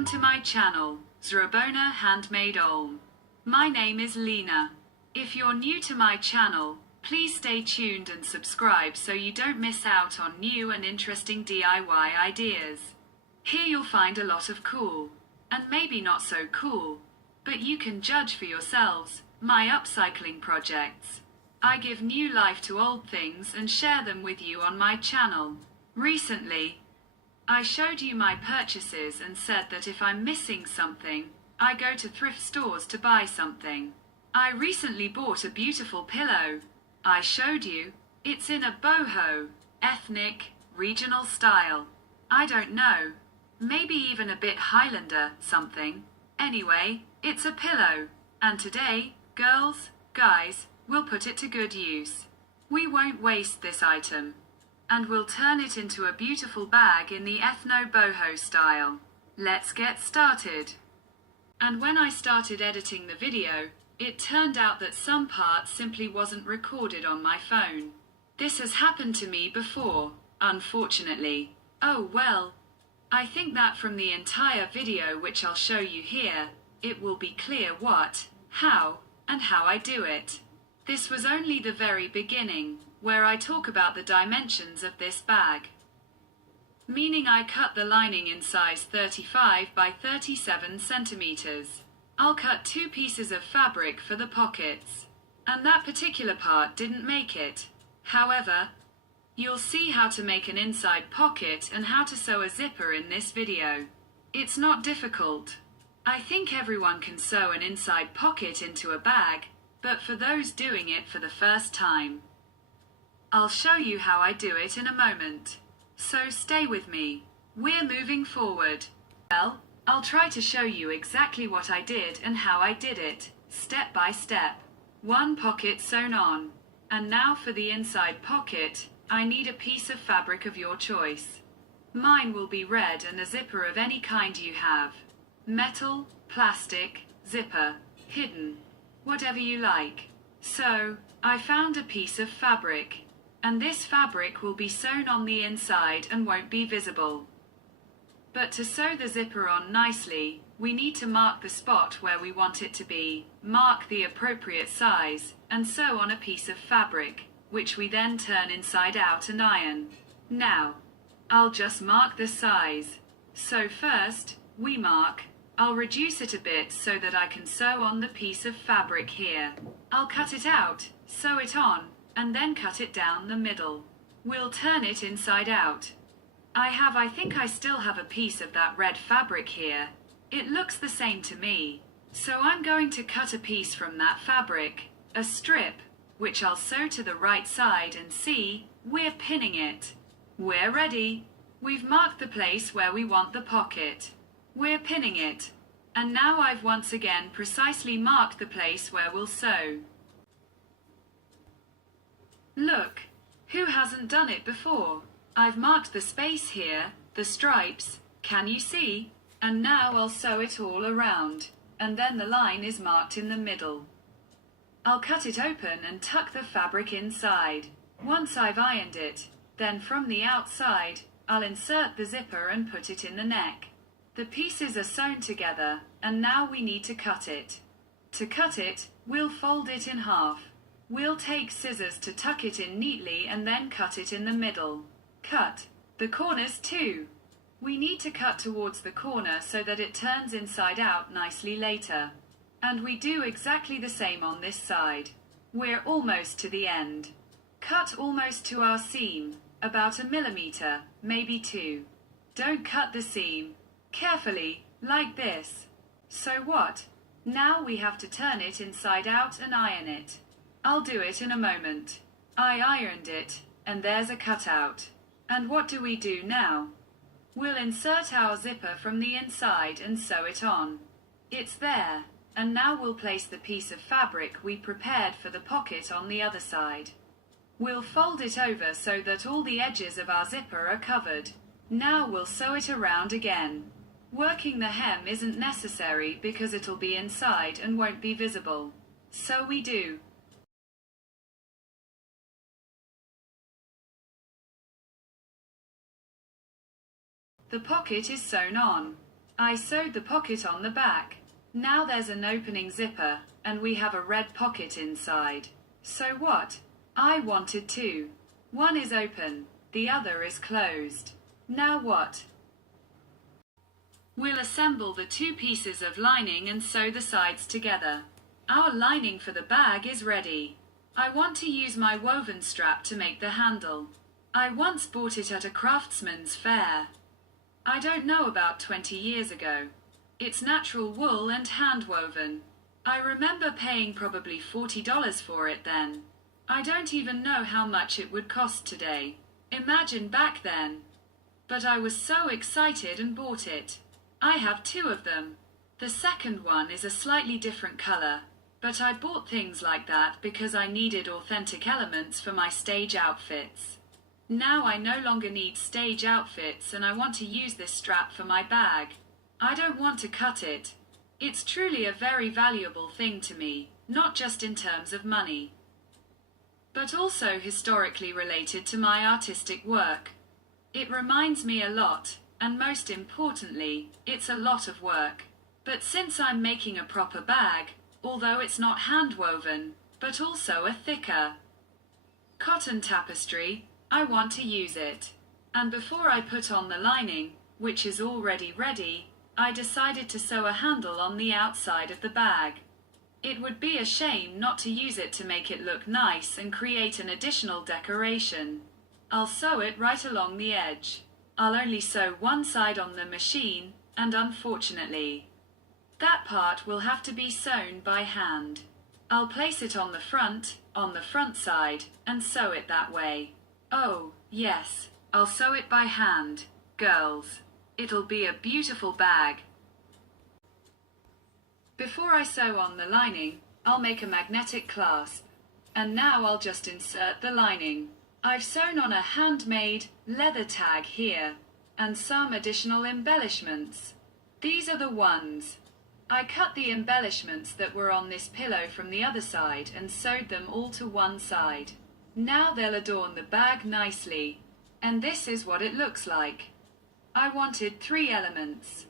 Welcome to my channel, Zrobiona Handmade Olm. My name is Lena. If you're new to my channel, please stay tuned and subscribe so you don't miss out on new and interesting DIY ideas. Here you'll find a lot of cool, and maybe not so cool, but you can judge for yourselves, my upcycling projects. I give new life to old things and share them with you on my channel. Recently, I showed you my purchases and said that if I'm missing something, I go to thrift stores to buy something. I recently bought a beautiful pillow. I showed you. It's in a boho, ethnic, regional style. I don't know. Maybe even a bit Highlander something. Anyway, it's a pillow. And today, girls, guys, we'll put it to good use. We won't waste this item. And we'll turn it into a beautiful bag in the ethno-boho style. Let's get started. And when I started editing the video, it turned out that some parts simply wasn't recorded on my phone. This has happened to me before, unfortunately. Oh well. I think that from the entire video which I'll show you here, it will be clear what, how, and how I do it. This was only the very beginning, where I talk about the dimensions of this bag. Meaning I cut the lining in size 35 by 37 centimeters. I'll cut 2 pieces of fabric for the pockets. And that particular part didn't make it. However, you'll see how to make an inside pocket and how to sew a zipper in this video. It's not difficult. I think everyone can sew an inside pocket into a bag, but for those doing it for the first time, I'll show you how I do it in a moment. So stay with me. We're moving forward. Well, I'll try to show you exactly what I did and how I did it, step by step. 1 pocket sewn on. And now for the inside pocket, I need a piece of fabric of your choice. Mine will be red and a zipper of any kind you have. Metal, plastic, zipper, hidden, whatever you like. So, I found a piece of fabric. And this fabric will be sewn on the inside and won't be visible. But to sew the zipper on nicely, we need to mark the spot where we want it to be, mark the appropriate size, and sew on a piece of fabric, which we then turn inside out and iron. Now, I'll just mark the size. So first, we mark. I'll reduce it a bit so that I can sew on the piece of fabric here. I'll cut it out, sew it on, and then cut it down the middle. We'll turn it inside out. I think I still have a piece of that red fabric here. It looks the same to me. So I'm going to cut a piece from that fabric, a strip, which I'll sew to the right side and see, we're pinning it. We're ready. We've marked the place where we want the pocket. We're pinning it. And now I've once again precisely marked the place where we'll sew. Look, who hasn't done it before? I've marked the space here, the stripes, can you see? And now I'll sew it all around, and then the line is marked in the middle. I'll cut it open and tuck the fabric inside. Once I've ironed it, then from the outside, I'll insert the zipper and put it in the neck. The pieces are sewn together, and now we need to cut it. To cut it, we'll fold it in half. We'll take scissors to tuck it in neatly and then cut it in the middle. Cut the corners too. We need to cut towards the corner so that it turns inside out nicely later. And we do exactly the same on this side. We're almost to the end. Cut almost to our seam, about 1 millimeter, maybe 2. Don't cut the seam. Carefully, like this. So what? Now we have to turn it inside out and iron it. I'll do it in a moment. I ironed it, and there's a cutout. And what do we do now? We'll insert our zipper from the inside and sew it on. It's there, and now we'll place the piece of fabric we prepared for the pocket on the other side. We'll fold it over so that all the edges of our zipper are covered. Now we'll sew it around again. Working the hem isn't necessary because it'll be inside and won't be visible. So we do. The pocket is sewn on. I sewed the pocket on the back. Now there's an opening zipper, and we have a red pocket inside. So what? I wanted two. One is open, the other is closed. Now what? We'll assemble the two pieces of lining and sew the sides together. Our lining for the bag is ready. I want to use my woven strap to make the handle. I once bought it at a craftsman's fair. I don't know, about 20 years ago. It's natural wool and hand woven. I remember paying probably $40 for it then. I don't even know how much it would cost today. Imagine back then. But I was so excited and bought it. I have two of them. The second one is a slightly different color, but I bought things like that because I needed authentic elements for my stage outfits. Now I no longer need stage outfits and I want to use this strap for my bag. I don't want to cut it. It's truly a very valuable thing to me, not just in terms of money, but also historically related to my artistic work. It reminds me a lot, and most importantly, it's a lot of work. But since I'm making a proper bag, although it's not hand woven, but also a thicker cotton tapestry, I want to use it. And before I put on the lining, which is already ready, I decided to sew a handle on the outside of the bag. It would be a shame not to use it to make it look nice and create an additional decoration. I'll sew it right along the edge. I'll only sew one side on the machine, and unfortunately, that part will have to be sewn by hand. I'll place it on the front side, and sew it that way. Oh, yes, I'll sew it by hand, girls. It'll be a beautiful bag. Before I sew on the lining, I'll make a magnetic clasp. And now I'll just insert the lining. I've sewn on a handmade leather tag here, and some additional embellishments. These are the ones. I cut the embellishments that were on this pillow from the other side and sewed them all to one side. Now they'll adorn the bag nicely, and this is what it looks like. I wanted 3 elements,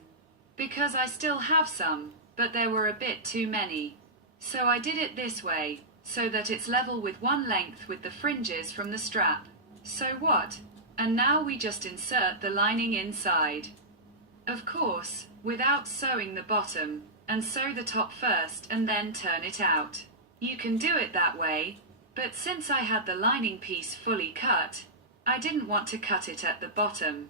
because I still have some, but there were a bit too many. So I did it this way, so that it's level with one length with the fringes from the strap. So what? And now we just insert the lining inside. Of course, without sewing the bottom, and sew the top first and then turn it out. You can do it that way, but since I had the lining piece fully cut, I didn't want to cut it at the bottom.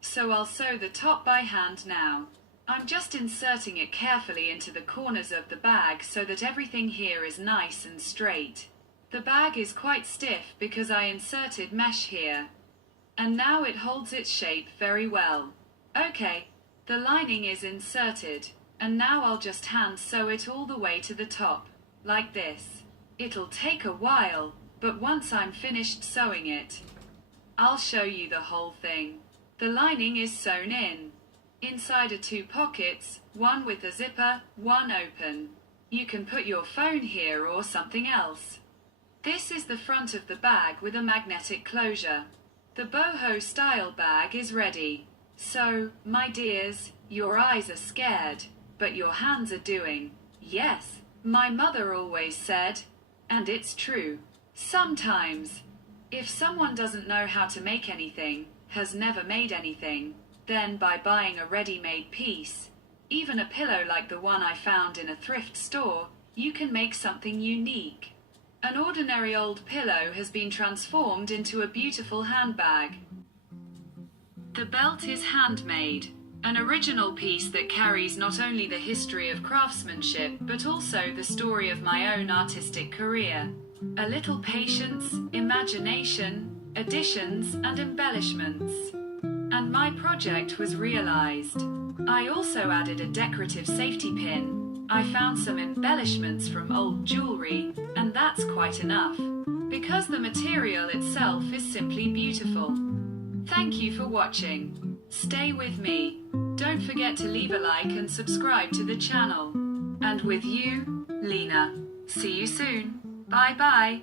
So I'll sew the top by hand now. I'm just inserting it carefully into the corners of the bag so that everything here is nice and straight. The bag is quite stiff because I inserted mesh here, and now it holds its shape very well. Okay, the lining is inserted, and now I'll just hand sew it all the way to the top, like this. It'll take a while, but once I'm finished sewing it, I'll show you the whole thing. The lining is sewn in. Inside are 2 pockets, one with a zipper, one open. You can put your phone here or something else. This is the front of the bag with a magnetic closure. The boho-style bag is ready. So, my dears, your eyes are scared, but your hands are doing. Yes, my mother always said, and it's true. Sometimes, if someone doesn't know how to make anything, has never made anything, then by buying a ready-made piece, even a pillow like the one I found in a thrift store, you can make something unique. An ordinary old pillow has been transformed into a beautiful handbag. The belt is handmade, an original piece that carries not only the history of craftsmanship but also the story of my own artistic career. A little patience, imagination, additions and embellishments, and my project was realized. I also added a decorative safety pin. I found some embellishments from old jewelry, and that's quite enough, because the material itself is simply beautiful. Thank you for watching. Stay with me. Don't forget to leave a like and subscribe to the channel. And with you, Lena. See you soon. Bye bye.